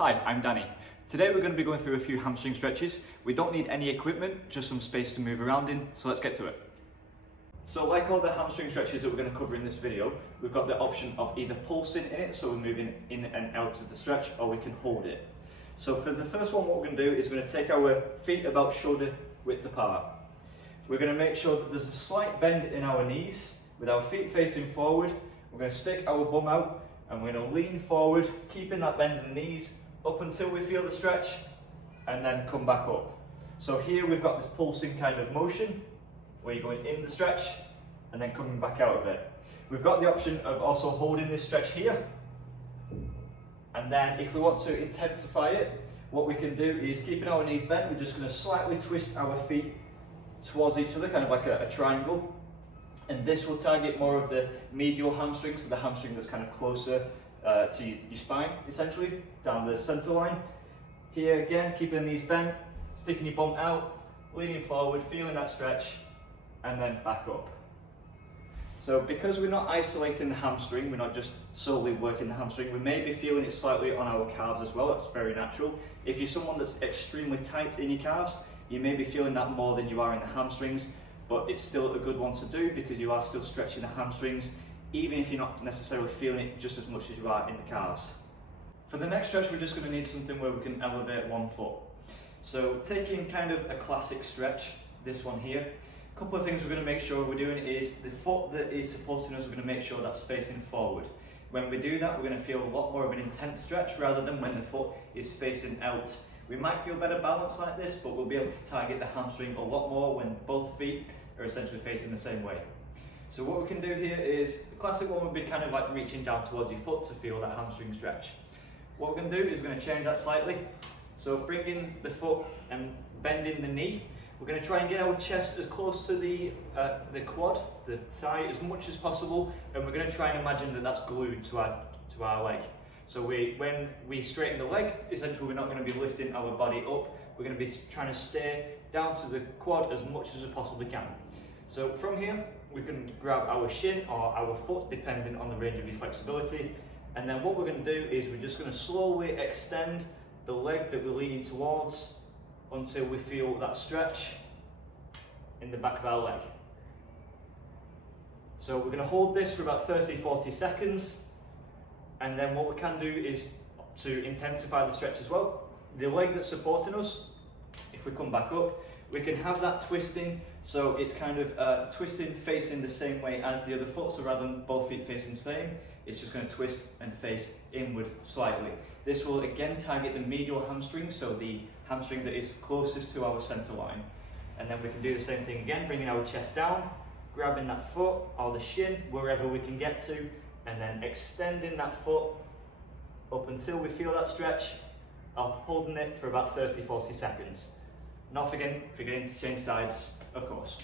Hi, I'm Danny. Today we're going to be going through a few hamstring stretches. We don't need any equipment, just some space to move around in, so let's get to it. So like all the hamstring stretches that we're going to cover in this video, we've got the option of either pulsing in it, so we're moving in and out of the stretch, or we can hold it. So for the first one, what we're going to do is we're going to take our feet about shoulder width apart. We're going to make sure that there's a slight bend in our knees, with our feet facing forward. We're going to stick our bum out, and we're going to lean forward, keeping that bend in the knees, up until we feel the stretch, and then come back up. So here we've got this pulsing kind of motion, where you're going in the stretch, and then coming back out of it. We've got the option of also holding this stretch here, and then if we want to intensify it, what we can do is, keeping our knees bent, we're just going to slightly twist our feet towards each other, kind of like a triangle, and this will target more of the medial hamstring, so the hamstring that's kind of closer to your spine, essentially, down the center line. Here again, keeping the knees bent, sticking your bum out, leaning forward, feeling that stretch, and then back up. So because we're not isolating the hamstring, we're not just solely working the hamstring, we may be feeling it slightly on our calves as well. That's very natural. If you're someone that's extremely tight in your calves, you may be feeling that more than you are in the hamstrings, but it's still a good one to do because you are still stretching the hamstrings, even if you're not necessarily feeling it just as much as you are in the calves. For the next stretch, we're just going to need something where we can elevate one foot. So taking kind of a classic stretch, this one here, a couple of things we're going to make sure we're doing is the foot that is supporting us, we're going to make sure that's facing forward. When we do that, we're going to feel a lot more of an intense stretch rather than when the foot is facing out. We might feel better balance like this, but we'll be able to target the hamstring a lot more when both feet are essentially facing the same way. So what we can do here is, the classic one would be kind of like reaching down towards your foot to feel that hamstring stretch. What we're going to do is we're going to change that slightly. So bringing the foot and bending the knee, we're going to try and get our chest as close to the quad, the thigh, as much as possible, and we're going to try and imagine that that's glued to our leg. So when we straighten the leg, essentially we're not going to be lifting our body up, we're going to be trying to stay down to the quad as much as we possibly can. So from here, we can grab our shin or our foot, depending on the range of your flexibility, and then what we're going to do is we're just going to slowly extend the leg that we're leaning towards until we feel that stretch in the back of our leg. So we're going to hold this for about 30-40 seconds, and then what we can do is to intensify the stretch as well. The leg that's supporting us, if we come back up, we can have that twisting, so it's kind of twisting facing the same way as the other foot, so rather than both feet facing the same, it's just going to twist and face inward slightly. This will again target the medial hamstring, so the hamstring that is closest to our center line. And then we can do the same thing again, bringing our chest down, grabbing that foot or the shin, wherever we can get to, and then extending that foot up until we feel that stretch, holding it for about 30-40 seconds. Not forgetting to change sides, of course.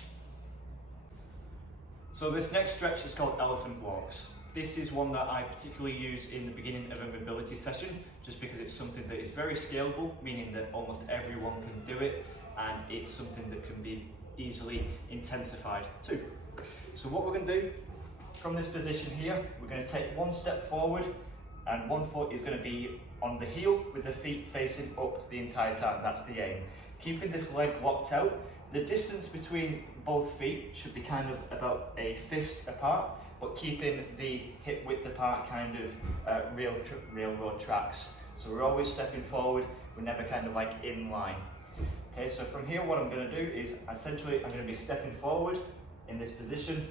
So this next stretch is called elephant walks. This is one that I particularly use in the beginning of a mobility session, just because it's something that is very scalable, meaning that almost everyone can do it, and it's something that can be easily intensified too. So what we're going to do, from this position here, we're going to take one step forward, and one foot is going to be on the heel with the feet facing up the entire time. That's the aim. Keeping this leg locked out, the distance between both feet should be kind of about a fist apart, but keeping the hip width apart, kind of railroad tracks. So we're always stepping forward, we're never kind of like in line. Okay, so from here what I'm going to do is, essentially I'm going to be stepping forward in this position,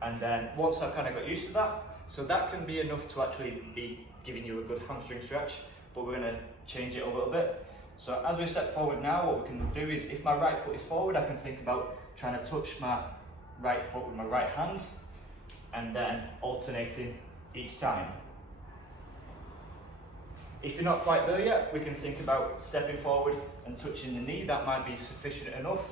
and then once I've kind of got used to that, so that can be enough to actually be giving you a good hamstring stretch, but we're going to change it a little bit. So as we step forward now, what we can do is, if my right foot is forward, I can think about trying to touch my right foot with my right hand, and then alternating each time. If you're not quite there yet, we can think about stepping forward and touching the knee. That might be sufficient enough.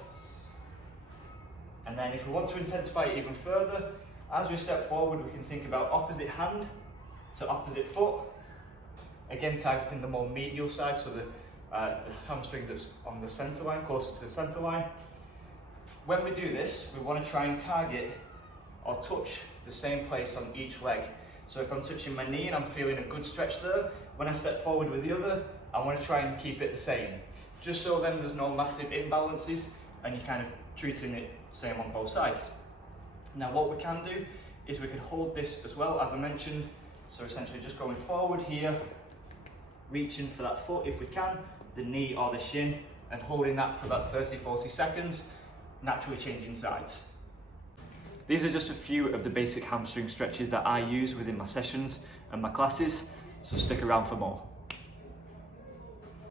And then if we want to intensify it even further, as we step forward, we can think about opposite hand to opposite foot. Again, targeting the more medial side, so the hamstring that's on the center line, closer to the center line. When we do this, we want to try and target or touch the same place on each leg. So if I'm touching my knee and I'm feeling a good stretch there, when I step forward with the other, I want to try and keep it the same. Just so then there's no massive imbalances and you're kind of treating it same on both sides. Now what we can do is we can hold this as well, as I mentioned. So essentially just going forward here, reaching for that foot if we can, the knee or the shin, and holding that for about 30-40 seconds, naturally changing sides. These are just a few of the basic hamstring stretches that I use within my sessions and my classes, so stick around for more.